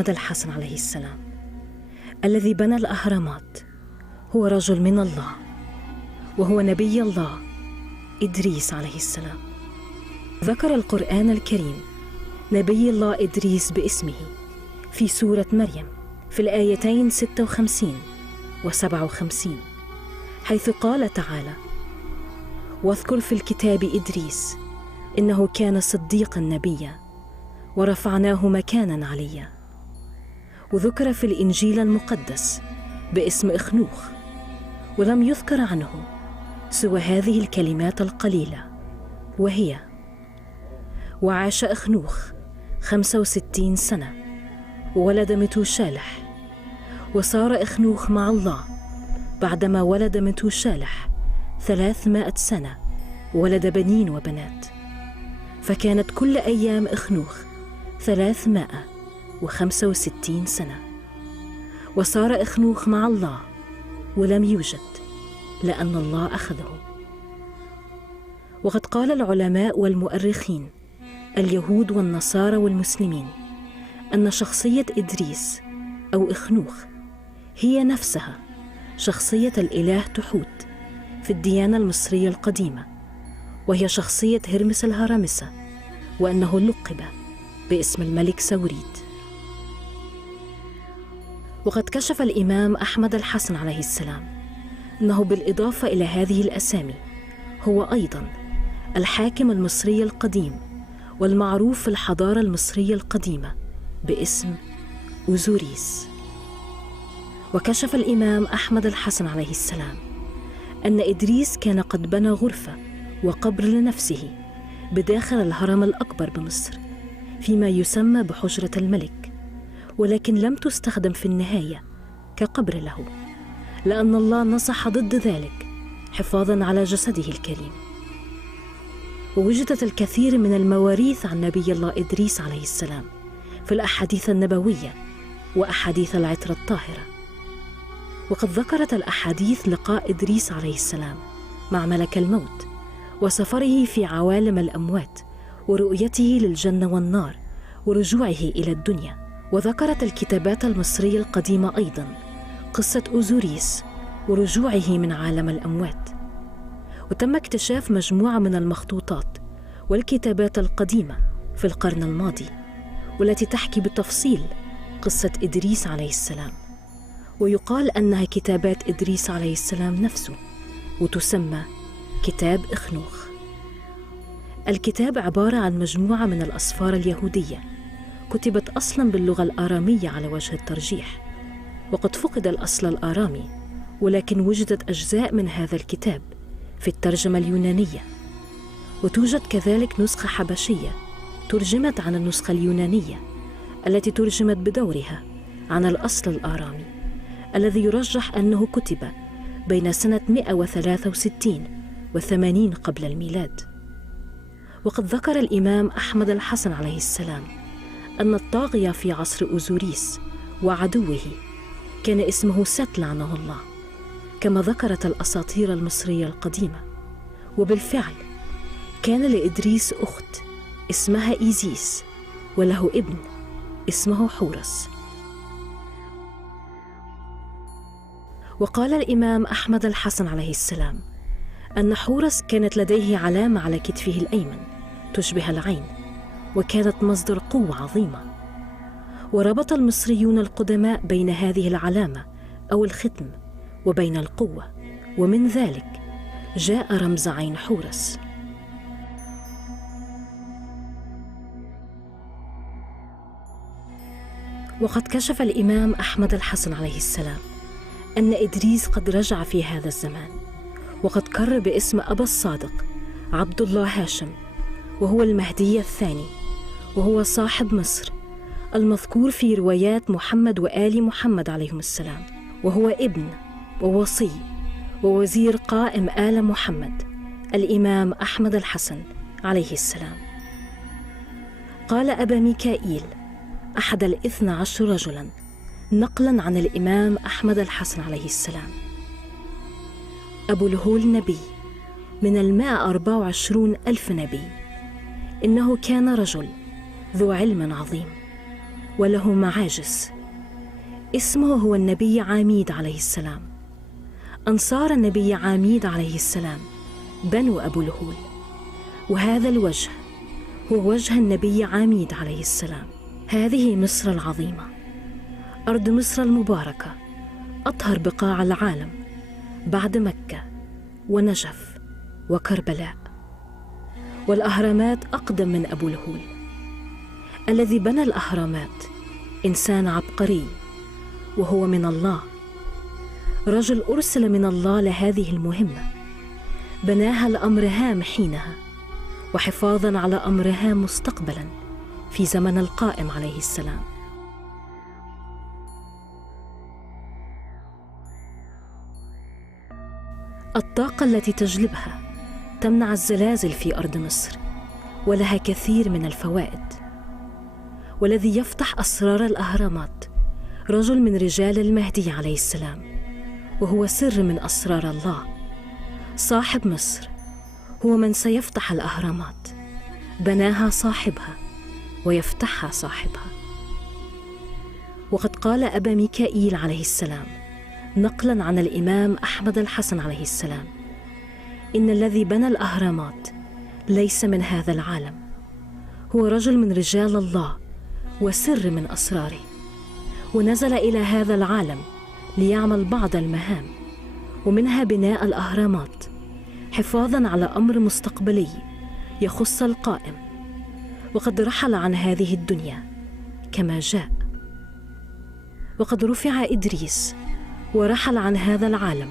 أحمد الحسن عليه السلام الذي بنى الأهرامات هو رجل من الله، وهو نبي الله إدريس عليه السلام. ذكر القرآن الكريم نبي الله إدريس باسمه في سورة مريم في الآيتين 56 و57، حيث قال تعالى: واذكر في الكتاب إدريس إنه كان صديقا نبيا ورفعناه مكانا عليا. وذكر في الإنجيل المقدس باسم إخنوخ، ولم يذكر عنه سوى هذه الكلمات القليلة، وهي: وعاش إخنوخ 65 سنة وولد متوشالح. وصار إخنوخ مع الله بعدما ولد متوشالح 300 سنة وولد بنين وبنات، فكانت كل أيام إخنوخ 365 سنة. وصار إخنوخ مع الله ولم يوجد، لأن الله أخذه. وقد قال العلماء والمؤرخين اليهود والنصارى والمسلمين أن شخصية إدريس أو إخنوخ هي نفسها شخصية الإله تحوت في الديانة المصرية القديمة، وهي شخصية هرمس الهرمسة، وأنه لقب باسم الملك سوريد. وقد كشف الإمام أحمد الحسن عليه السلام أنه بالإضافة إلى هذه الأسامي هو أيضاً الحاكم المصري القديم والمعروف في الحضارة المصرية القديمة باسم أوزوريس. وكشف الإمام أحمد الحسن عليه السلام أن إدريس كان قد بنى غرفة وقبر لنفسه بداخل الهرم الأكبر بمصر فيما يسمى بحجرة الملك، ولكن لم تستخدم في النهاية كقبر له، لأن الله نصح ضد ذلك حفاظاً على جسده الكريم. ووجدت الكثير من المواريث عن نبي الله إدريس عليه السلام في الأحاديث النبوية وأحاديث العترة الطاهرة. وقد ذكرت الأحاديث لقاء إدريس عليه السلام مع ملك الموت وسفره في عوالم الأموات ورؤيته للجنة والنار ورجوعه إلى الدنيا. وذكرت الكتابات المصرية القديمة أيضاً قصة أوزوريس ورجوعه من عالم الأموات. وتم اكتشاف مجموعة من المخطوطات والكتابات القديمة في القرن الماضي والتي تحكي بالتفصيل قصة إدريس عليه السلام، ويقال أنها كتابات إدريس عليه السلام نفسه، وتسمى كتاب إخنوخ. الكتاب عبارة عن مجموعة من الأسفار اليهودية كتبت أصلاً باللغة الآرامية على وجه الترجيح، وقد فقد الأصل الآرامي، ولكن وجدت أجزاء من هذا الكتاب في الترجمة اليونانية. وتوجد كذلك نسخة حبشية ترجمت عن النسخة اليونانية التي ترجمت بدورها عن الأصل الآرامي الذي يرجح أنه كتب بين سنة 163 و80 قبل الميلاد. وقد ذكر الإمام أحمد الحسن عليه السلام أن الطاغية في عصر أوزوريس وعدوه كان اسمه ست لعنه الله، كما ذكرت الأساطير المصرية القديمة. وبالفعل كان لإدريس أخت اسمها إيزيس، وله ابن اسمه حورس. وقال الإمام أحمد الحسن عليه السلام أن حورس كانت لديه علامة على كتفه الأيمن تشبه العين، وكانت مصدر قوة عظيمة. وربط المصريون القدماء بين هذه العلامة أو الختم وبين القوة، ومن ذلك جاء رمز عين حورس. وقد كشف الإمام أحمد الحسن عليه السلام أن إدريس قد رجع في هذا الزمان، وقد كر باسم أبا الصادق عبد الله هاشم، وهو المهدي الثاني، وهو صاحب مصر المذكور في روايات محمد وآل محمد عليهم السلام، وهو ابن ووصي ووزير قائم آل محمد الإمام أحمد الحسن عليه السلام. قال أبا ميكائيل أحد 12 رجلاً نقلاً عن الإمام أحمد الحسن عليه السلام: أبو الهول نبي من 124,000 نبي، إنه كان رجل ذو علم عظيم، وله معاجز. اسمه هو النبي عاميد عليه السلام. أنصار النبي عاميد عليه السلام بنو أبو الهول، وهذا الوجه هو وجه النبي عاميد عليه السلام. هذه مصر العظيمة، أرض مصر المباركة، أطهر بقاع العالم بعد مكة ونجف وكربلاء. والأهرامات أقدم من أبو الهول. الذي بنى الأهرامات إنسان عبقري، وهو من الله، رجل أرسل من الله لهذه المهمة، بناها لأمر هام حينها، وحفاظاً على أمر هام مستقبلاً في زمن القائم عليه السلام. الطاقة التي تجلبها تمنع الزلازل في أرض مصر، ولها كثير من الفوائد. والذي يفتح أسرار الأهرامات رجل من رجال المهدي عليه السلام، وهو سر من أسرار الله. صاحب مصر هو من سيفتح الأهرامات، بناها صاحبها ويفتحها صاحبها. وقد قال أبا ميكائيل عليه السلام نقلاً عن الإمام أحمد الحسن عليه السلام: إن الذي بنى الأهرامات ليس من هذا العالم، هو رجل من رجال الله وسر من أسراره، ونزل إلى هذا العالم ليعمل بعض المهام، ومنها بناء الأهرامات حفاظاً على أمر مستقبلي يخص القائم. وقد رحل عن هذه الدنيا كما جاء. وقد رفع إدريس ورحل عن هذا العالم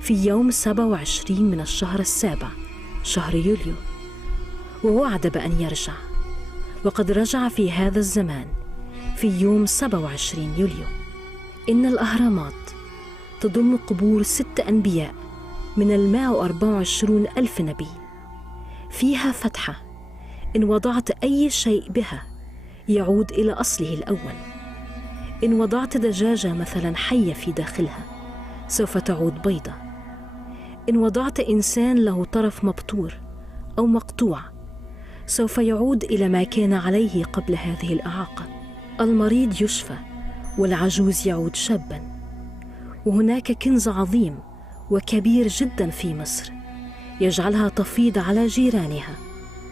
في يوم 27 من الشهر 7 شهر يوليو، ووعد بأن يرجع، وقد رجع في هذا الزمان في يوم 27 يوليو. إن الأهرامات تضم قبور 6 أنبياء من 124 ألف نبي. فيها فتحة إن وضعت أي شيء بها يعود إلى أصله الأول. إن وضعت دجاجة مثلا حية في داخلها سوف تعود بيضة. إن وضعت إنسان له طرف مبتور أو مقطوع سوف يعود إلى ما كان عليه قبل هذه الإعاقة. المريض يشفى والعجوز يعود شابا. وهناك كنز عظيم وكبير جدا في مصر يجعلها تفيض على جيرانها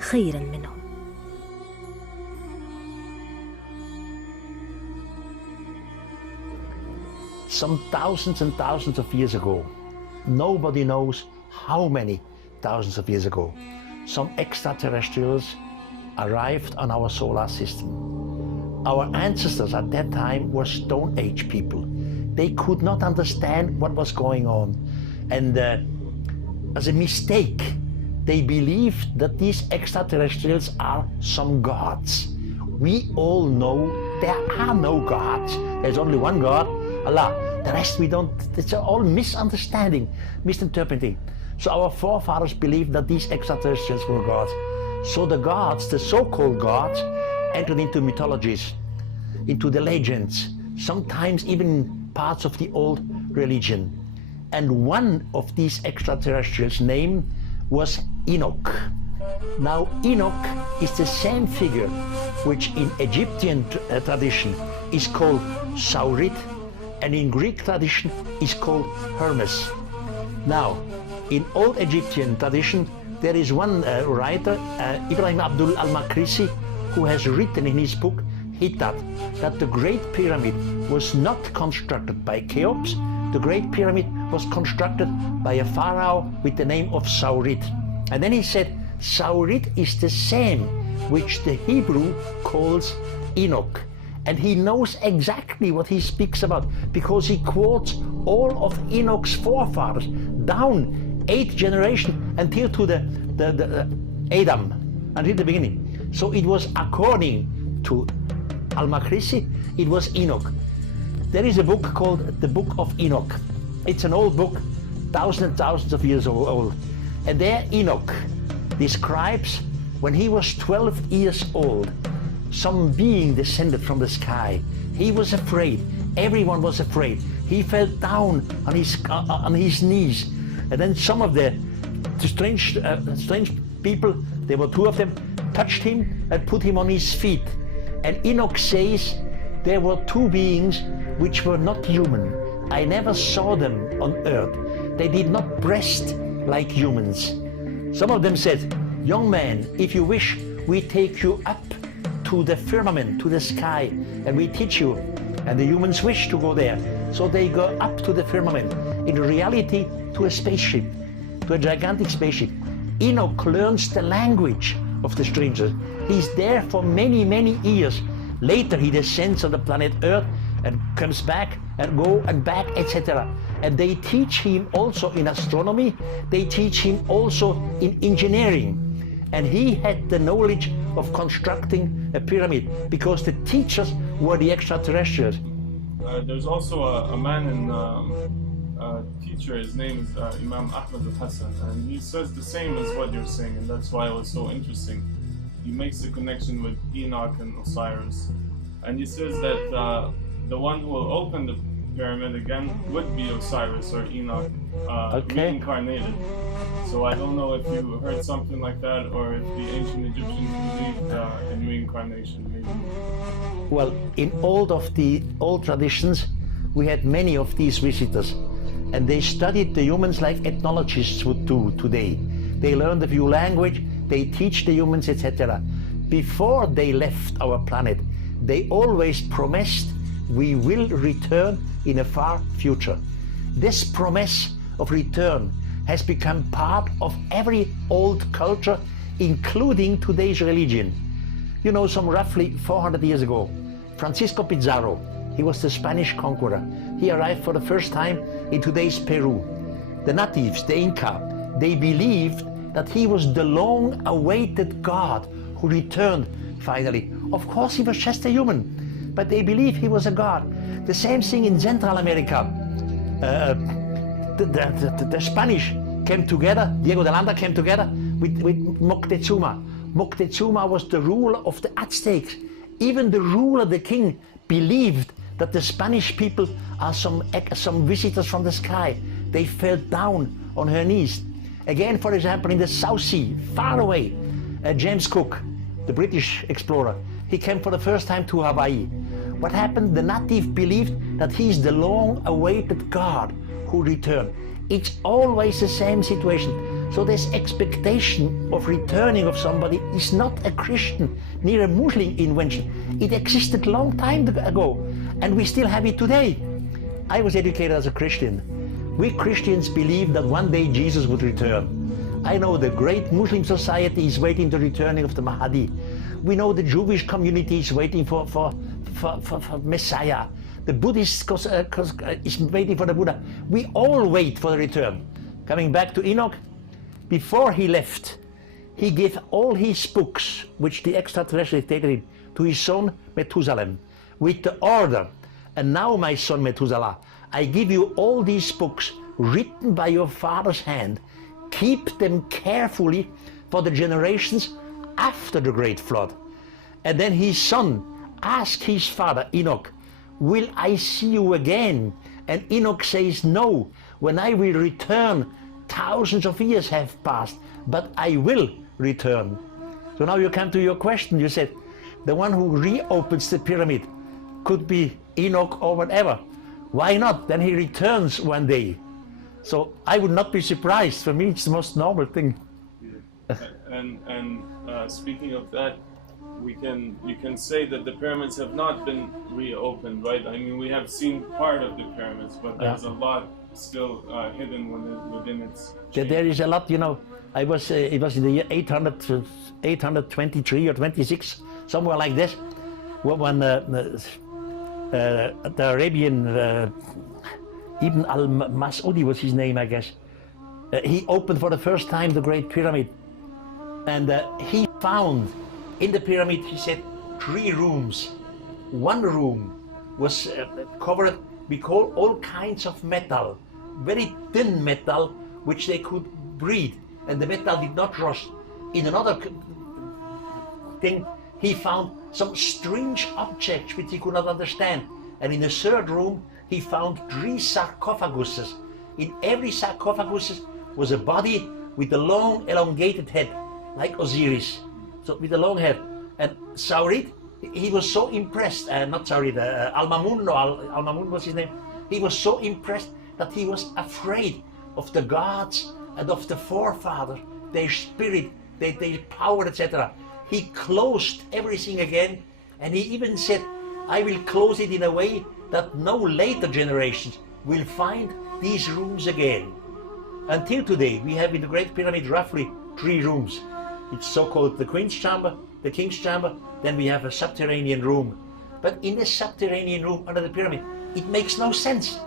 خيرا منهم. Some thousands and thousands of years ago, nobody knows how many thousands of years ago, some extraterrestrials arrived on our solar system. Our ancestors at that time were Stone Age people. They could not understand what was going on. And as a mistake, they believed that these extraterrestrials are some gods. We all know there are no gods. There's only one God, Allah. The rest we don't, it's all misunderstanding, misinterpreting. So our forefathers believed that these extraterrestrials were gods. So the gods, the so-called gods, entered into mythologies, into the legends, sometimes even parts of the old religion. And one of these extraterrestrials' name was Enoch. Now Enoch is the same figure which in Egyptian tradition is called Saurit, and in Greek tradition is called Hermes. Now, in old Egyptian tradition, there is one writer, Ibrahim Abdul al-Makrisi, who has written in his book Hittat that the Great Pyramid was not constructed by Cheops. The Great Pyramid was constructed by a pharaoh with the name of Saurit. And then he said, Saurit is the same which the Hebrew calls Enoch. And he knows exactly what he speaks about because he quotes all of Enoch's forefathers down 8 generations until to the Adam, until the beginning. So it was according to Al-Makrisi, it was Enoch. There is a book called the Book of Enoch. It's an old book, thousands and thousands of years old. And there Enoch describes when he was 12 years old, some being descended from the sky. He was afraid. Everyone was afraid. He fell down on his knees. And then some of the strange people, there were 2 of them, touched him and put him on his feet. And Enoch says there were two beings which were not human. I never saw them on earth. They did not breast like humans. Some of them said, young man, if you wish, we take you up to the firmament, to the sky, and we teach you. And the humans wish to go there. So they go up to the firmament, in reality to a spaceship, to a gigantic spaceship. Enoch learns the language of the strangers. He's there for many, many years. Later he descends on the planet Earth and comes back and go and back, etc. And they teach him also in astronomy, they teach him also in engineering. And he had the knowledge of constructing a pyramid because the teachers were the extraterrestrials. There's also a man teacher, his name is Imam Ahmed al-Hassan, and he says the same as what you're saying, and that's why it was so interesting. He makes a connection with Enoch and Osiris, and he says that the one who will open the pyramid again would be Osiris or Enoch, reincarnated. So I don't know if you heard something like that, or if the ancient Egyptians believed in reincarnation, maybe. Well, in all of the old traditions, we had many of these visitors, and they studied the humans like ethnologists would do today. They learned a few language, they teach the humans, etc. Before they left our planet, they always promised we will return in a far future. This promise of return has become part of every old culture, including today's religion. You know, some roughly 400 years ago, Francisco Pizarro, he was the Spanish conqueror. He arrived for the first time in today's Peru. The natives, the Inca, they believed that he was the long-awaited God who returned finally. Of course, he was just a human, but they believed he was a God. The same thing in Central America. The Spanish came together, Diego de Landa came together with Moctezuma. Moctezuma was the ruler of the Aztecs. Even the ruler, the king, believed that the Spanish people are some visitors from the sky. They fell down on her knees. Again, for example, in the South Sea, far away, James Cook, the British explorer, he came for the first time to Hawaii. What happened? The native believed that he is the long-awaited God who returned. It's always the same situation. So this expectation of returning of somebody is not a Christian, near a Muslim invention. It existed a long time ago, and we still have it today. I was educated as a Christian. We Christians believe that one day Jesus would return. I know the great Muslim society is waiting the returning of the Mahdi. We know the Jewish community is waiting for Messiah. The Buddhist is waiting for the Buddha. We all wait for the return. Coming back to Enoch, before he left, he gave all his books, which the extraterrestrials dated him, to his son Methuselah, with the order, and now my son Methuselah, I give you all these books written by your father's hand. Keep them carefully for the generations after the great flood. And then his son asked his father, Enoch, will I see you again? And Enoch says, no, when I will return, thousands of years have passed, but I will return. So now you come to your question. You said, the one who reopens the pyramid could be Enoch or whatever. Why not? Then he returns one day. So I would not be surprised. For me, it's the most normal thing. And speaking of that, you can say that the pyramids have not been reopened, right? I mean, we have seen part of the pyramids, but there's a lot still hidden within its chain. There is a lot, you know. It was in the year 823 or 26, somewhere like this, when the Arabian Ibn al-Mas'udi was his name, I guess. He opened for the first time the Great Pyramid, and he found in the pyramid, he said, 3 rooms. One room was covered with all kinds of metal, very thin metal, which they could breathe, and the metal did not rust. In another thing, he found some strange objects which he could not understand. And in the 3rd room, he found 3 sarcophaguses. In every sarcophagus was a body with a long elongated head, like Osiris. So with a long head. And Saurit He was so impressed, Al-Mamun was his name. He was so impressed that he was afraid of the gods and of the forefathers, their spirit, their power, etc. He closed everything again, and he even said, I will close it in a way that no later generations will find these rooms again. Until today, we have in the Great Pyramid roughly 3 rooms. It's so-called the Queen's Chamber, the King's Chamber, then we have a subterranean room. But in this subterranean room under the pyramid, it makes no sense.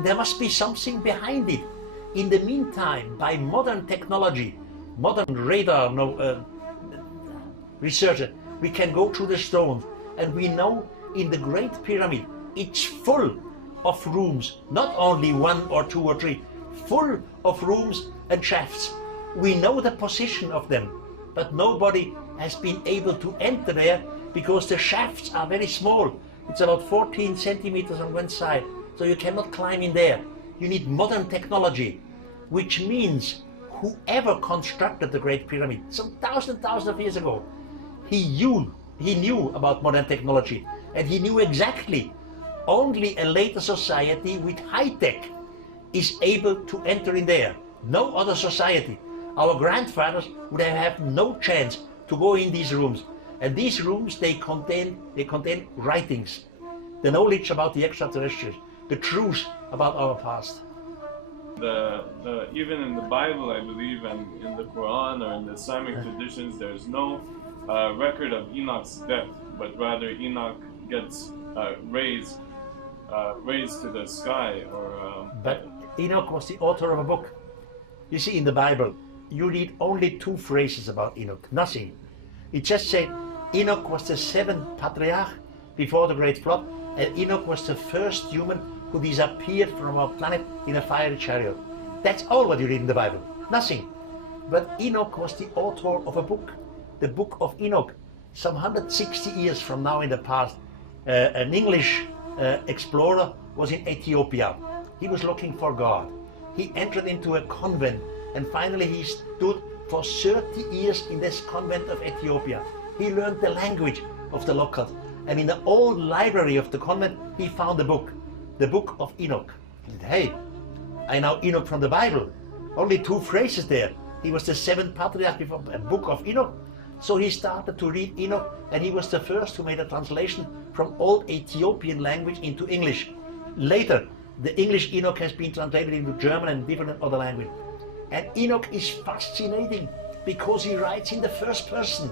There must be something behind it. In the meantime, by modern technology, modern radar research, we can go through the stones, and we know in the Great Pyramid, it's full of rooms, not only 1 or 2 or 3, full of rooms and shafts. We know the position of them, but nobody has been able to enter there because the shafts are very small. It's about 14 centimeters on one side, so you cannot climb in there. You need modern technology, which means whoever constructed the Great Pyramid some thousands of years ago, he knew about modern technology, and he knew exactly only a later society with high tech is able to enter in there. No other society. Our grandfathers would have no chance to go in these rooms. And these rooms, they contain writings, the knowledge about the extraterrestrials, the truth about our past. Even in the Bible, I believe, and in the Quran or in the Islamic traditions, there's no record of Enoch's death, but rather Enoch gets raised to the sky. But Enoch was the author of a book. You see, in the Bible, you read only 2 phrases about Enoch, nothing. It just said Enoch was the 7th patriarch before the great flood, and Enoch was the first human who disappeared from our planet in a fiery chariot. That's all what you read in the Bible, nothing. But Enoch was the author of a book, the Book of Enoch. Some 160 years from now in the past, an English explorer was in Ethiopia. He was looking for God. He entered into a convent, and finally he stood for 30 years in this convent of Ethiopia. He learned the language of the locals, and in the old library of the convent he found a book, the Book of Enoch. He said, hey, I know Enoch from the Bible, only 2 phrases there. He was the 7th patriarch before a Book of Enoch. So he started to read Enoch, and he was the first who made a translation from old Ethiopian language into English. Later, the English Enoch has been translated into German and different other languages. And Enoch is fascinating because he writes in the first person,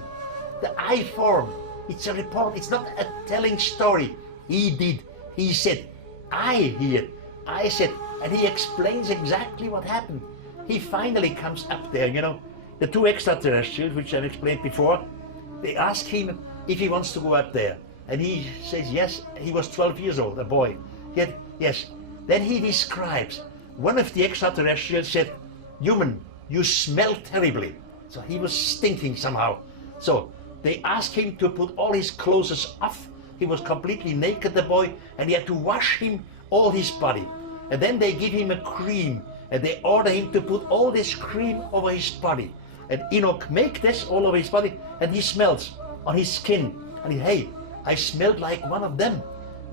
the I form. It's a report, it's not a telling story. He did, he said, I here, I said, and he explains exactly what happened. He finally comes up there, you know, the 2 extraterrestrials, which I've explained before, they ask him if he wants to go up there. And he says yes. He was 12 years old, a boy. Yet, yes. Then he describes, one of the extraterrestrials said, human, you smell terribly. So he was stinking somehow. So they asked him to put all his clothes off. He was completely naked, the boy, and he had to wash him all his body. And then they give him a cream, and they order him to put all this cream over his body. And Enoch make this all over his body, and he smells on his skin. And he, hey, I smelled like one of them.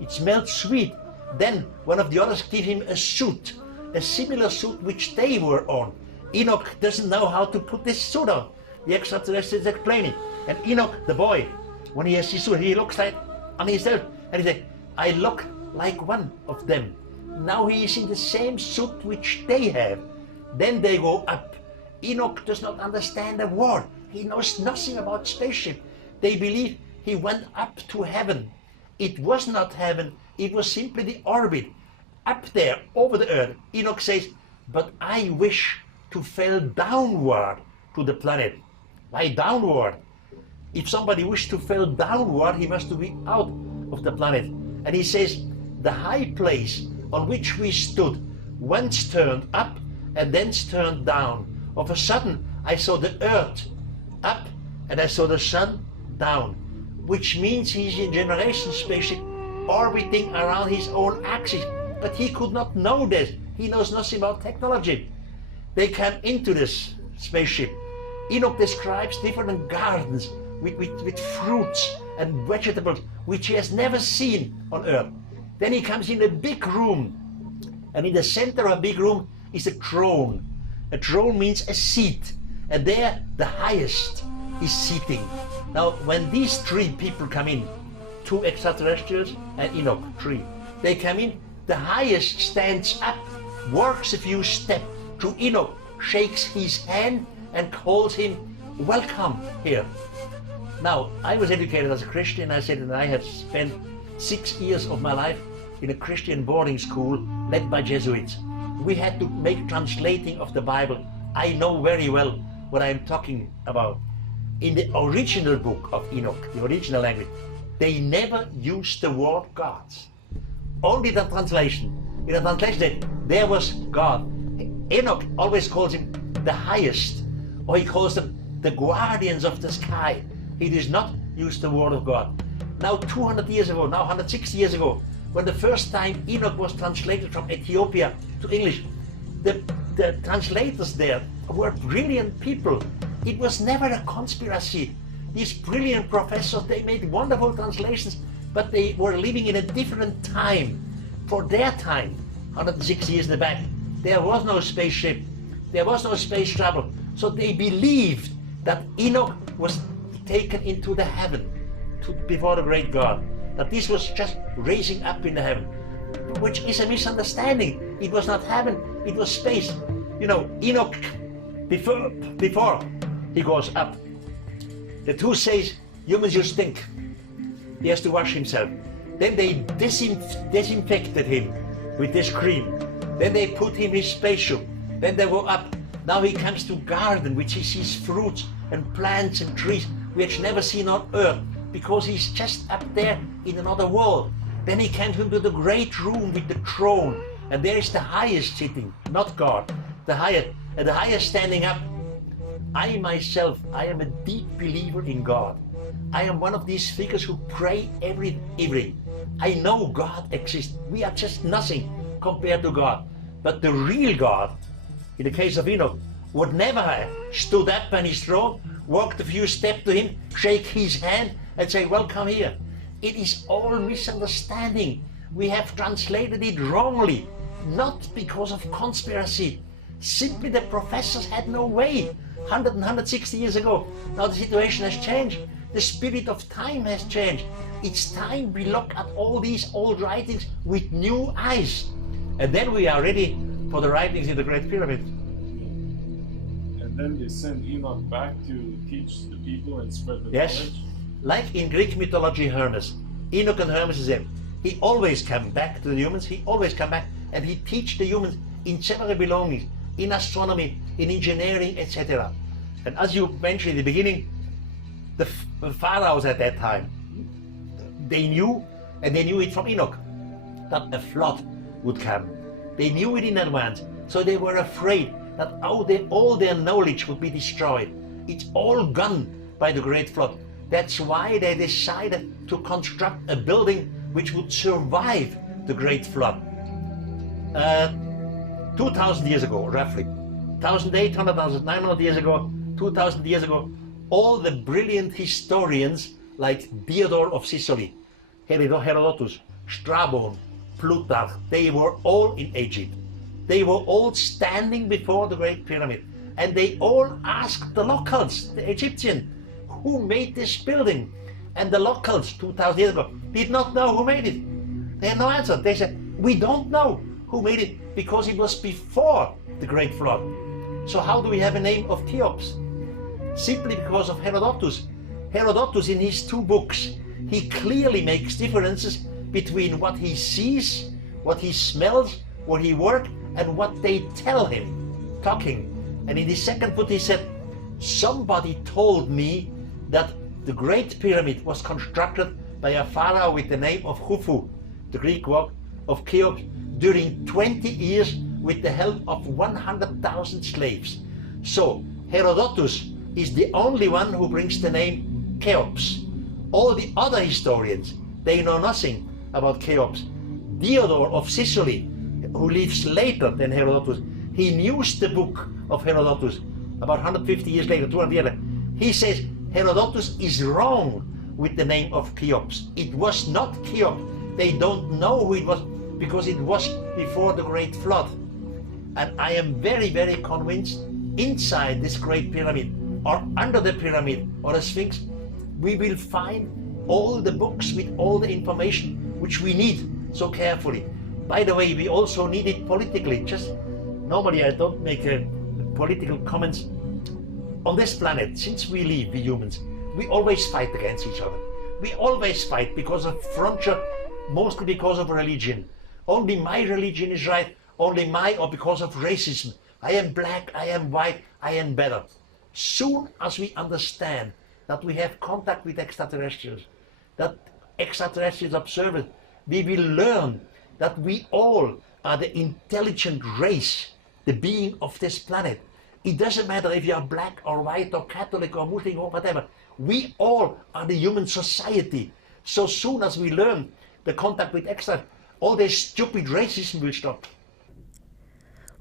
It smelled sweet. Then one of the others give him a suit, a similar suit which they were on. Enoch doesn't know how to put this suit on. The extraterrestrial is explaining. And Enoch, the boy, when he has his suit, he looks like on himself, and he says, I look like one of them. Now he is in the same suit which they have. Then they go up. Enoch does not understand a word. He knows nothing about spaceship. They believe he went up to heaven. It was not heaven. It was simply the orbit. Up there, over the earth. Enoch says, but I wish to fall downward to the planet. Why downward? If somebody wished to fall downward, he must be out of the planet. And he says, the high place on which we stood once turned up and then turned down. Of a sudden, I saw the earth up and I saw the sun down, which means he's in generation spaceship orbiting around his own axis. But he could not know this. He knows nothing about technology. They come into this spaceship. Enoch describes different gardens with fruits and vegetables which he has never seen on earth. Then he comes in a big room, and in the center of a big room is a throne. A throne means a seat, and there the highest is sitting. Now when these three people come in, two extraterrestrials and Enoch, three, they come in, the highest stands up, walks a few steps to Enoch, shakes his hand and calls him, welcome here. Now, I was educated as a Christian. I said that I have spent 6 years of my life in a Christian boarding school led by Jesuits. We had to make translating of the Bible. I know very well what I'm talking about. In the original book of Enoch, the original language, they never used the word God. Only the translation. In the translation, there was God. Enoch always calls him the highest, or he calls them the guardians of the sky. He does not use the word of God. Now 200 years ago, now 160 years ago, when the first time Enoch was translated from Ethiopia to English, the translators there were brilliant people. It was never a conspiracy. These brilliant professors, they made wonderful translations, but they were living in a different time. For their time, 160 years in the back, there was no spaceship, there was no space travel. So they believed that Enoch was taken into the heaven before the great God, that this was just raising up in the heaven, which is a misunderstanding. It was not heaven, it was space. You know, Enoch, before he goes up, the two says, humans, you stink. He has to wash himself. Then they disinfected him with this cream. Then they put him in his spaceship. Then they go up. Now he comes to garden, which he sees fruits and plants and trees which never seen on earth, because he's just up there in another world. Then he comes into the great room with the throne, and there is the highest sitting, not God, the highest, and the highest standing up. I myself, I am a deep believer in God. I am one of these figures who pray every evening. I know God exists. We are just nothing compared to God. But the real God, in the case of Enoch, would never have stood up on his throne, walked a few steps to him, shake his hand and say, welcome here. It is all misunderstanding. We have translated it wrongly, not because of conspiracy. Simply the professors had no way. 100 and 160 years ago. Now the situation has changed. The spirit of time has changed. It's time we look at all these old writings with new eyes. And then we are ready for the writings in the Great Pyramid. And then they send Enoch back to teach the people and spread the knowledge? Like in Greek mythology, Hermes. Enoch and Hermes is him. He always come back to the humans. He always come back and he teach the humans in several belongings, in astronomy, in engineering, etc. And as you mentioned in the beginning, the pharaohs at that time, they knew, and they knew it from Enoch, that a flood would come. They knew it in advance, so they were afraid that all their knowledge would be destroyed. It's all gone by the great flood. That's why they decided to construct a building which would survive the great flood. 2,000 years ago, roughly, 1,800, 1,900 years ago, 2,000 years ago, all the brilliant historians like Diodor of Sicily, Herodotus, Strabon, Plutarch, they were all in Egypt. They were all standing before the Great Pyramid, and they all asked the locals, the Egyptians, who made this building? And the locals 2,000 years ago did not know who made it. They had no answer. They said, we don't know who made it because it was before the Great Flood. So how do we have a name of Cheops? Simply because of Herodotus. Herodotus, in his two books, he clearly makes differences between what he sees, what he smells, where he works, and what they tell him, talking. And in his second book he said, somebody told me that the Great Pyramid was constructed by a pharaoh with the name of Khufu, the Greek word of Cheops, during 20 years with the help of 100,000 slaves. So Herodotus is the only one who brings the name Cheops. All the other historians, they know nothing about Cheops. Diodor of Sicily, who lives later than Herodotus, he used the book of Herodotus about 150 years later, 200 years later. He says Herodotus is wrong with the name of Cheops. It was not Cheops. They don't know who it was because it was before the Great Flood. And I am very, very convinced inside this Great Pyramid or under the pyramid or the Sphinx, we will find all the books with all the information which we need so carefully. By the way, we also need it politically. Just normally I don't make political comments. On this planet, since we live, we humans, we always fight against each other. We always fight because of frontier, mostly because of religion. Only my religion is right, only my, or because of racism. I am black, I am white, I am better. Soon as we understand that we have contact with extraterrestrials, that extraterrestrials observe it, we will learn that we all are the intelligent race, the being of this planet. It doesn't matter if you are black or white or Catholic or Muslim or whatever. We all are the human society. So soon as we learn the contact with extra, all this stupid racism will stop.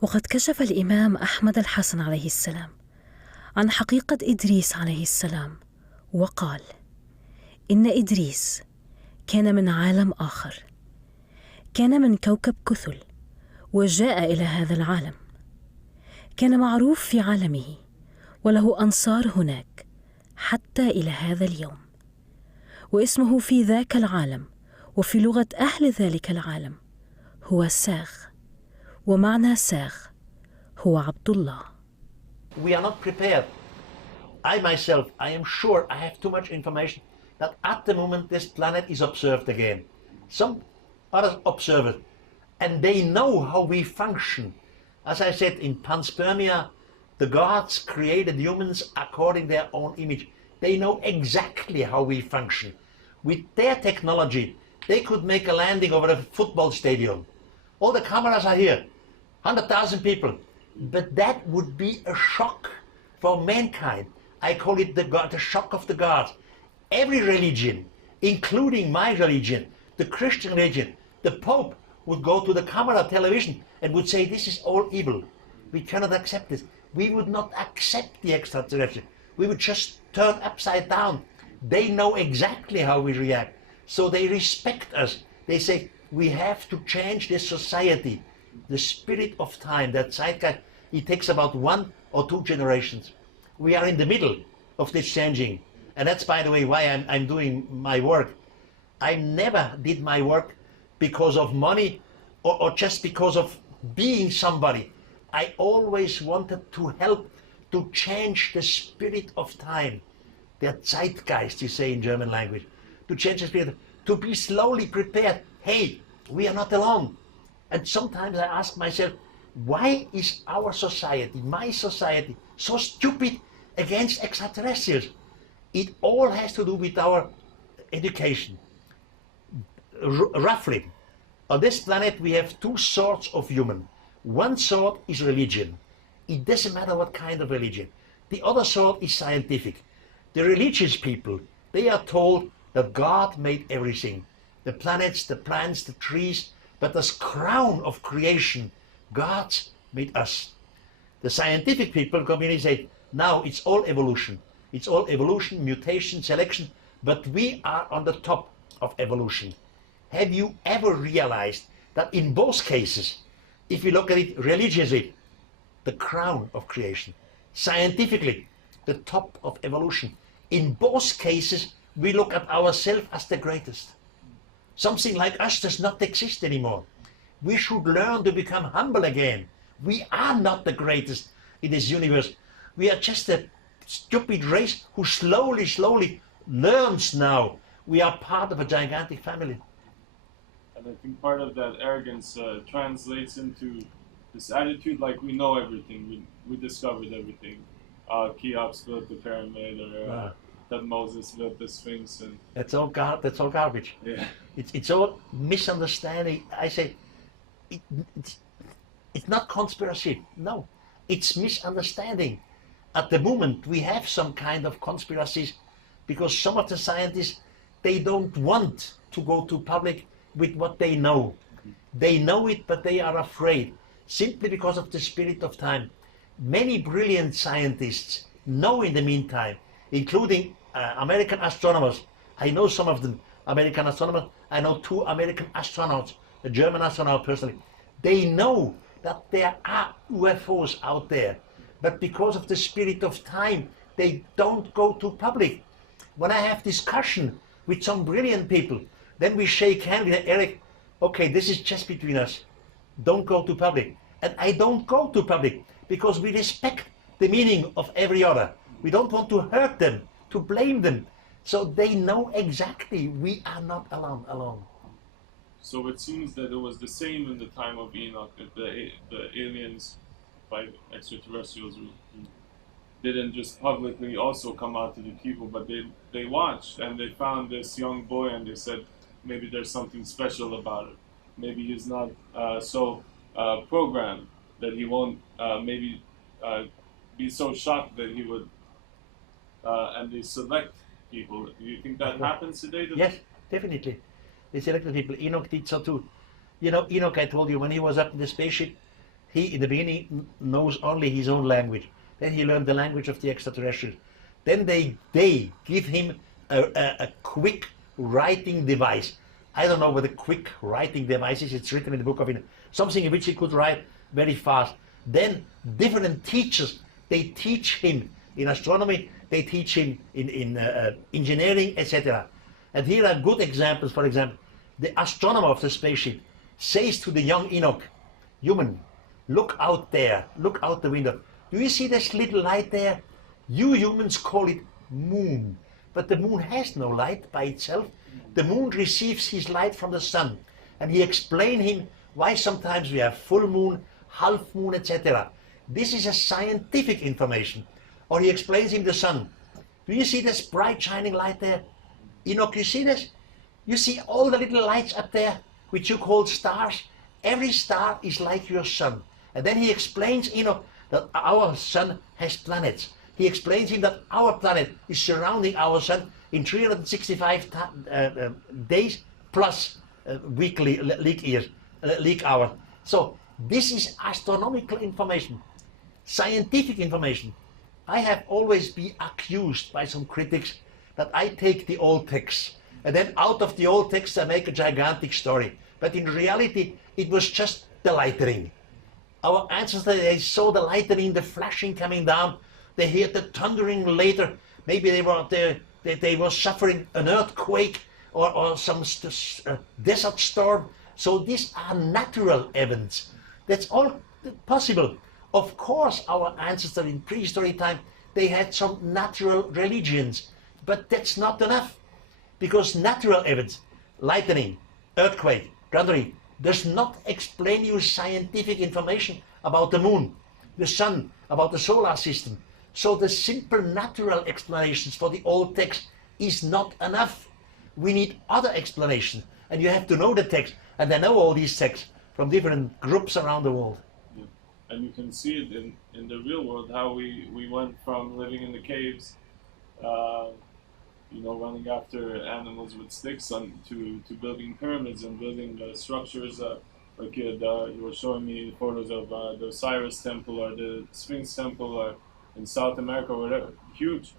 وقد كشف الإمام أحمد الحسن عليه السلام عن حقيقة إدريس عليه السلام وقال: إن إدريس كان من عالم آخر، كان من كوكب كثل وجاء إلى هذا العالم. كان معروف في عالمه وله أنصار هناك حتى إلى هذا اليوم، واسمه في ذاك العالم وفي لغة أهل ذلك العالم هو ساغ، ومعنى ساغ هو عبد الله. We are not prepared. I myself, I am sure I have too much information that at the moment this planet is observed again. Some others observe it and they know how we function. As I said, in panspermia, the gods created humans according to their own image. They know exactly how we function. With their technology, they could make a landing over a football stadium. All the cameras are here, 100,000 people. But that would be a shock for mankind. I call it the shock of the gods. Every religion, including my religion, the Christian religion, the Pope would go to the camera television and would say, this is all evil. We cannot accept this. We would not accept the extraterrestrial. We would just turn upside down. They know exactly how we react. So they respect us. They say, we have to change this society. The spirit of time, that zeitgeist, it takes about 1 or 2 generations. We are in the middle of this changing. And that's, by the way, why I'm doing my work. I never did my work because of money or just because of being somebody. I always wanted to help to change the spirit of time. Der Zeitgeist, you say in German language. To change the spirit, to be slowly prepared. Hey, we are not alone. And sometimes I ask myself, why is our society, my society, so stupid against extraterrestrials? It all has to do with our education. Roughly, on this planet we have 2 sorts of human. One sort is religion. It doesn't matter what kind of religion. The other sort is scientific. The religious people, they are told that God made everything. The planets, the plants, the trees, but as crown of creation, God made us. The scientific people community say, now it's all evolution. It's all evolution, mutation, selection, but we are on the top of evolution. Have you ever realized that in both cases, if you look at it religiously, the crown of creation, scientifically, the top of evolution, in both cases, we look at ourselves as the greatest. Something like us does not exist anymore. We should learn to become humble again. We are not the greatest in this universe. We are just a stupid race who slowly learns now. We are part of a gigantic family. And I think part of that arrogance translates into this attitude like we know everything, we discovered everything. Cheops built the pyramid, or that Moses built the Sphinx. And that's all garbage. Yeah. It's all misunderstanding. I say, it's not conspiracy. No, it's misunderstanding. At the moment, we have some kind of conspiracies because some of the scientists, they don't want to go to public with what they know. They know it, but they are afraid, simply because of the spirit of time. Many brilliant scientists know in the meantime, including American astronomers. I know some of them, American astronomers. I know 2 American astronauts, a German astronaut personally. They know that there are UFOs out there, but because of the spirit of time, they don't go to public. When I have discussion with some brilliant people, then we shake hands with Eric. Okay, this is just between us. Don't go to public. And I don't go to public because we respect the meaning of every other. We don't want to hurt them, to blame them. So they know exactly we are not alone. So it seems that it was the same in the time of Enoch, that the aliens, by extraterrestrials, who didn't just publicly also come out to the people, but they watched and they found this young boy and they said, maybe there's something special about it. Maybe he's not so programmed that he won't be so shocked that he would, and they select people. Do you think that happens today? Yes, definitely. They selected people. Enoch did so too. You know, Enoch, I told you, when he was up in the spaceship, he in the beginning knows only his own language. Then he learned the language of the extraterrestrials. Then they give him a quick writing device. I don't know what a quick writing device is. It's written in the book of Enoch. Something in which he could write very fast. Then different teachers, they teach him in astronomy, they teach him in engineering, etc. And here are good examples. For example, the astronomer of the spaceship says to the young Enoch, human, look out there, look out the window. Do you see this little light there? You humans call it moon, but the moon has no light by itself. The moon receives his light from the sun. And he explained him why sometimes we have full moon, half moon, etc. This is a scientific information. Or he explains him the sun. Do you see this bright shining light there? Enoch, you see this? You see all the little lights up there, which you call stars? Every star is like your sun. And then he explains Enoch that our sun has planets. He explains him that our planet is surrounding our sun in 365 days plus weekly leak hour. So this is astronomical information, scientific information. I have always been accused by some critics that I take the old texts and then out of the old texts I make a gigantic story. But in reality, it was just the lightning. Our ancestors, they saw the lightning, the flashing coming down. They heard the thundering later. Maybe they were suffering an earthquake or some desert storm. So these are natural events. That's all possible. Of course, our ancestors in prehistoric time, they had some natural religions, but that's not enough. Because natural events, lightning, earthquake, thundering, does not explain you scientific information about the moon, the sun, about the solar system. So the simple natural explanations for the old text is not enough. We need other explanations. And you have to know the text. And I know all these texts from different groups around the world. Yeah. And you can see it in the real world, how we went from living in the caves, running after animals with sticks to building pyramids and building structures. Like you were showing me photos of the Osiris temple or the Sphinx temple or in South America, or whatever, huge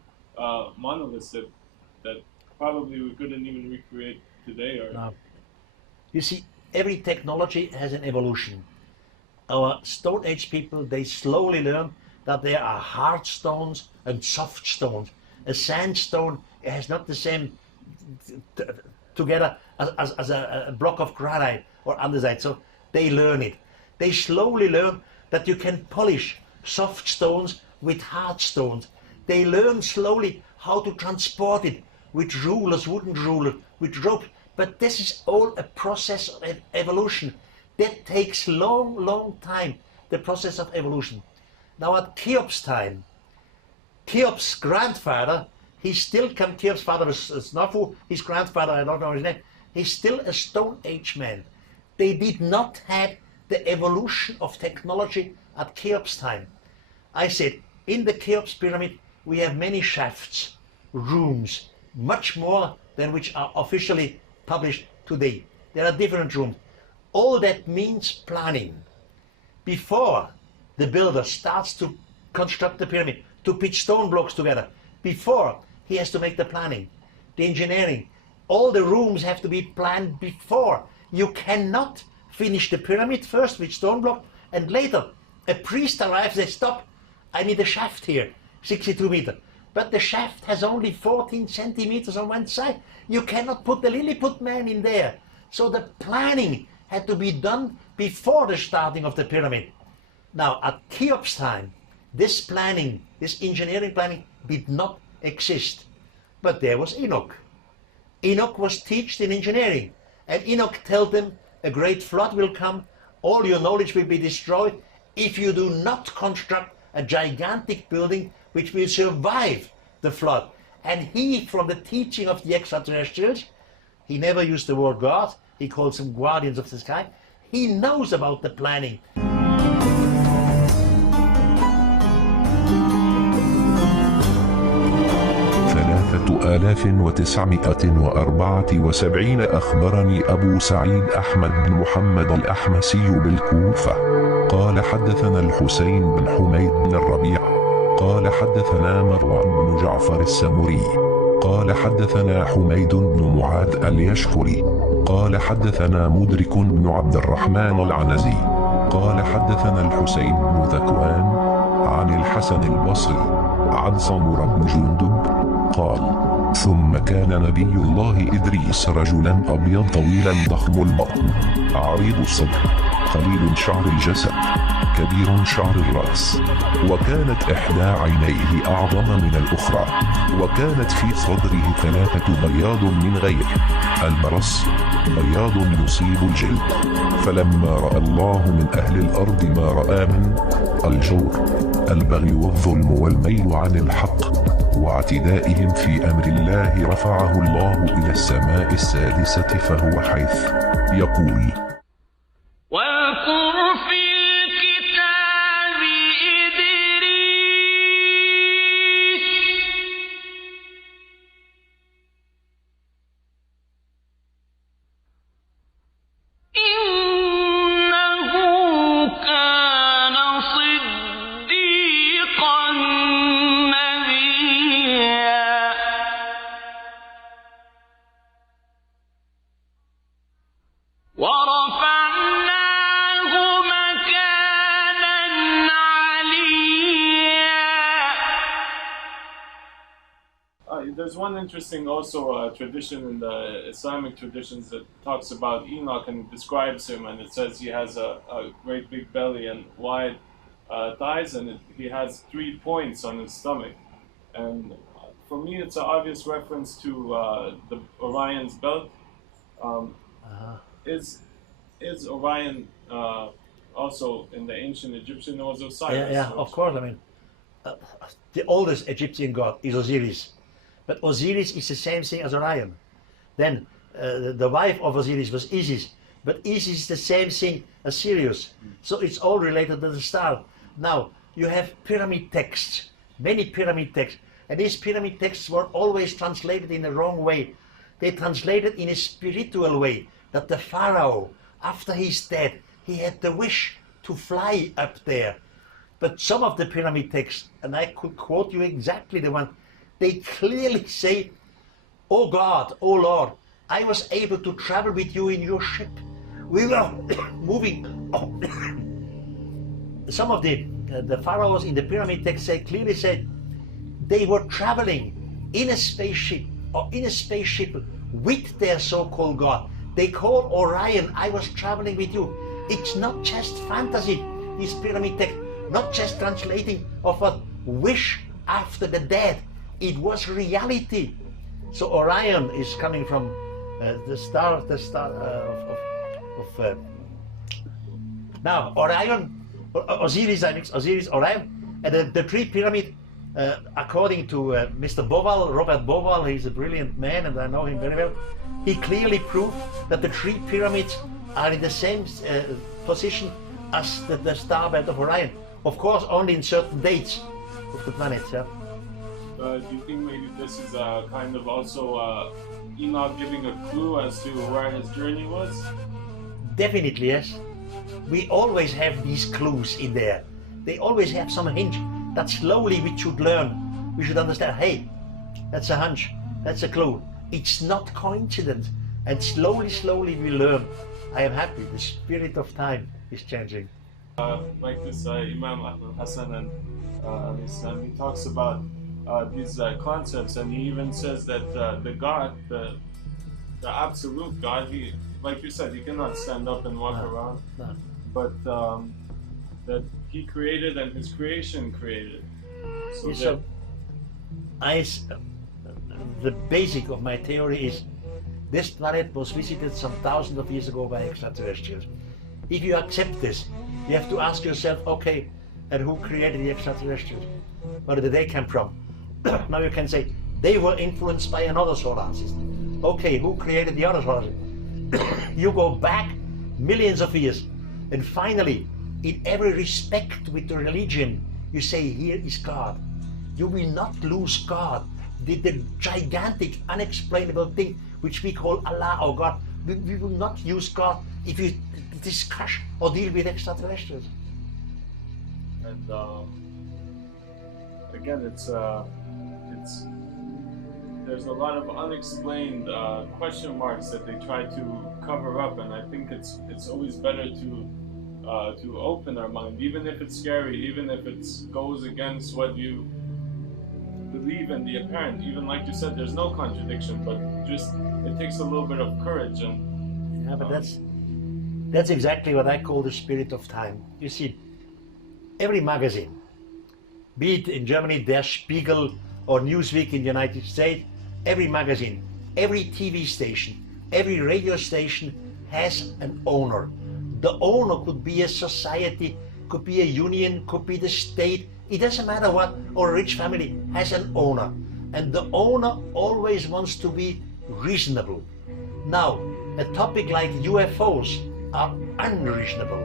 monoliths that probably we couldn't even recreate today. Or no. You see, every technology has an evolution. Our Stone Age people, they slowly learn that there are hard stones and soft stones. A sandstone has not the same together as a block of granite or andesite. So they learn it. They slowly learn that you can polish soft stones with hard stones. They learn slowly how to transport it with rulers, wooden rulers, with rope. But this is all a process of evolution. That takes long time, the process of evolution. Now at Cheops' time, Cheops' grandfather, Cheops' father was Snafu, his grandfather, I don't know his name, he's still a Stone Age man. They did not have the evolution of technology at Cheops' time. I said, in the Cheops pyramid, we have many shafts, rooms, much more than which are officially published today. There are different rooms. All that means planning. Before the builder starts to construct the pyramid, to pitch stone blocks together, before he has to make the planning, the engineering, all the rooms have to be planned before. You cannot finish the pyramid first with stone block and later a priest arrives, they stop, I need a shaft here, 62 meters. But the shaft has only 14 centimeters on one side. You cannot put the Lilliput man in there. So the planning had to be done before the starting of the pyramid. Now at Cheop's time, this planning, this engineering planning did not exist. But there was Enoch. Enoch was taught in engineering. And Enoch told them a great flood will come, all your knowledge will be destroyed if you do not construct a gigantic building which will survive the flood. And he, from the teaching of the extraterrestrials, he never used the word God, he calls them guardians of the sky, he knows about the planning. 3974 أخبرني أبو سعيد أحمد بن محمد الأحمسي بالكوفة قال حدثنا الحسين بن حميد بن الربيع قال حدثنا مروان بن جعفر السمري قال حدثنا حميد بن معاذ اليشكري قال حدثنا مدرك بن عبد الرحمن العنزي قال حدثنا الحسين بن ذكوان عن الحسن البصري عن سمرة بن جندب قال ثم كان نبي الله إدريس رجلا أبيض طويلا ضخم البطن عريض الصدر قليل شعر الجسد كبير شعر الرأس وكانت إحدى عينيه أعظم من الأخرى وكانت في صدره 3 بياض من غير البرص بياض يصيب الجلد فلما رأى الله من أهل الأرض ما رأى من الجور البغي والظلم والميل عن الحق واعتدائهم في أمر الله رفعه الله إلى السماء السادسة فهو حيث يقول واذكر في الكتاب إدريس إنه كان صديقا نبيا ورفعناه مكانا عليا. There's one interesting also tradition in the Islamic traditions that talks about Enoch and describes him, and it says he has a great big belly and wide thighs, and he has 3 points on his stomach. And for me, it's an obvious reference to the Orion's belt. Is Orion also in the ancient Egyptian, or was Osiris? Yeah, of course. I mean, the oldest Egyptian god is Osiris. But Osiris is the same thing as Orion. Then the wife of Osiris was Isis. But Isis is the same thing as Sirius. So it's all related to the star. Now, you have pyramid texts, many pyramid texts. And these pyramid texts were always translated in the wrong way. They translated in a spiritual way, that the pharaoh, after he's dead, he had the wish to fly up there. But some of the pyramid texts, and I could quote you exactly the one, they clearly say, "Oh God, oh Lord, I was able to travel with you in your ship. We were moving." Some of the pharaohs in the pyramid text clearly say they were traveling in a spaceship with their so-called God. They call Orion, "I was traveling with you." It's not just fantasy, this pyramid text, not just translating of a wish after the dead. It was reality. So Orion is coming from the star of now Orion, Osiris, Orion, and the 3 pyramid, according to Mr. Boval, Robert Boval, he's a brilliant man and I know him very well. He clearly proved that the 3 pyramids are in the same position as the star belt of Orion. Of course, only in certain dates of the planets. Yeah. Do you think maybe this is kind of also Enoch giving a clue as to where his journey was? Definitely, yes. We always have these clues in there. They always have some hint that slowly we should learn. We should understand, hey, that's a hunch, that's a clue. It's not coincidence. And slowly we learn. I am happy. The spirit of time is changing. Like this Imam Ahmad Hassan and he talks about these concepts, and he even says that the God, the absolute God, he, like you said, he cannot stand up and walk around, but that he created and his creation created. So the basic of my theory is this planet was visited some thousands of years ago by extraterrestrials. If you accept this, you have to ask yourself, okay, and who created the extraterrestrials? Where did they come from? Now you can say, they were influenced by another solar system. Okay, who created the other solar system? You go back millions of years, and finally, in every respect with the religion, you say, here is God. You will not lose God. The gigantic, unexplainable thing which we call Allah or God, we will not use God if you discuss or deal with extraterrestrials. And again, there's a lot of unexplained question marks that they try to cover up, and I think it's always better to open our mind, even if it's scary, even if it goes against what you believe in the apparent. Even like you said, there's no contradiction, but just it takes a little bit of courage. And yeah, but that's exactly what I call the spirit of time. You see, every magazine, be it in Germany, Der Spiegel, or Newsweek in the United States, every magazine, every TV station, every radio station has an owner. The owner could be a society, could be a union, could be the state. It doesn't matter what, or a rich family has an owner. And the owner always wants to be reasonable. Now, a topic like UFOs are unreasonable,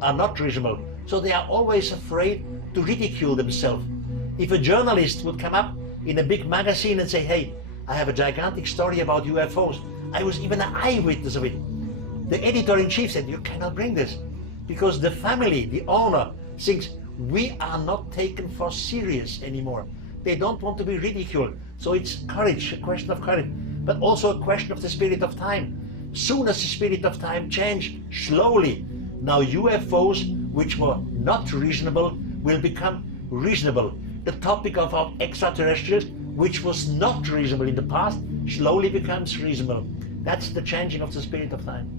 are not reasonable. So they are always afraid to ridicule themselves. If a journalist would come up in a big magazine and say, hey, I have a gigantic story about UFOs, I was even an eyewitness of it, the editor-in-chief said, you cannot bring this, because the family, the owner, thinks we are not taken for serious anymore. They don't want to be ridiculed. So it's courage, a question of courage, but also a question of the spirit of time. Soon as the spirit of time change, slowly, now UFOs, which were not reasonable, will become reasonable. The topic of our extraterrestrials, which was not reasonable in the past, slowly becomes reasonable. That's the changing of the spirit of time.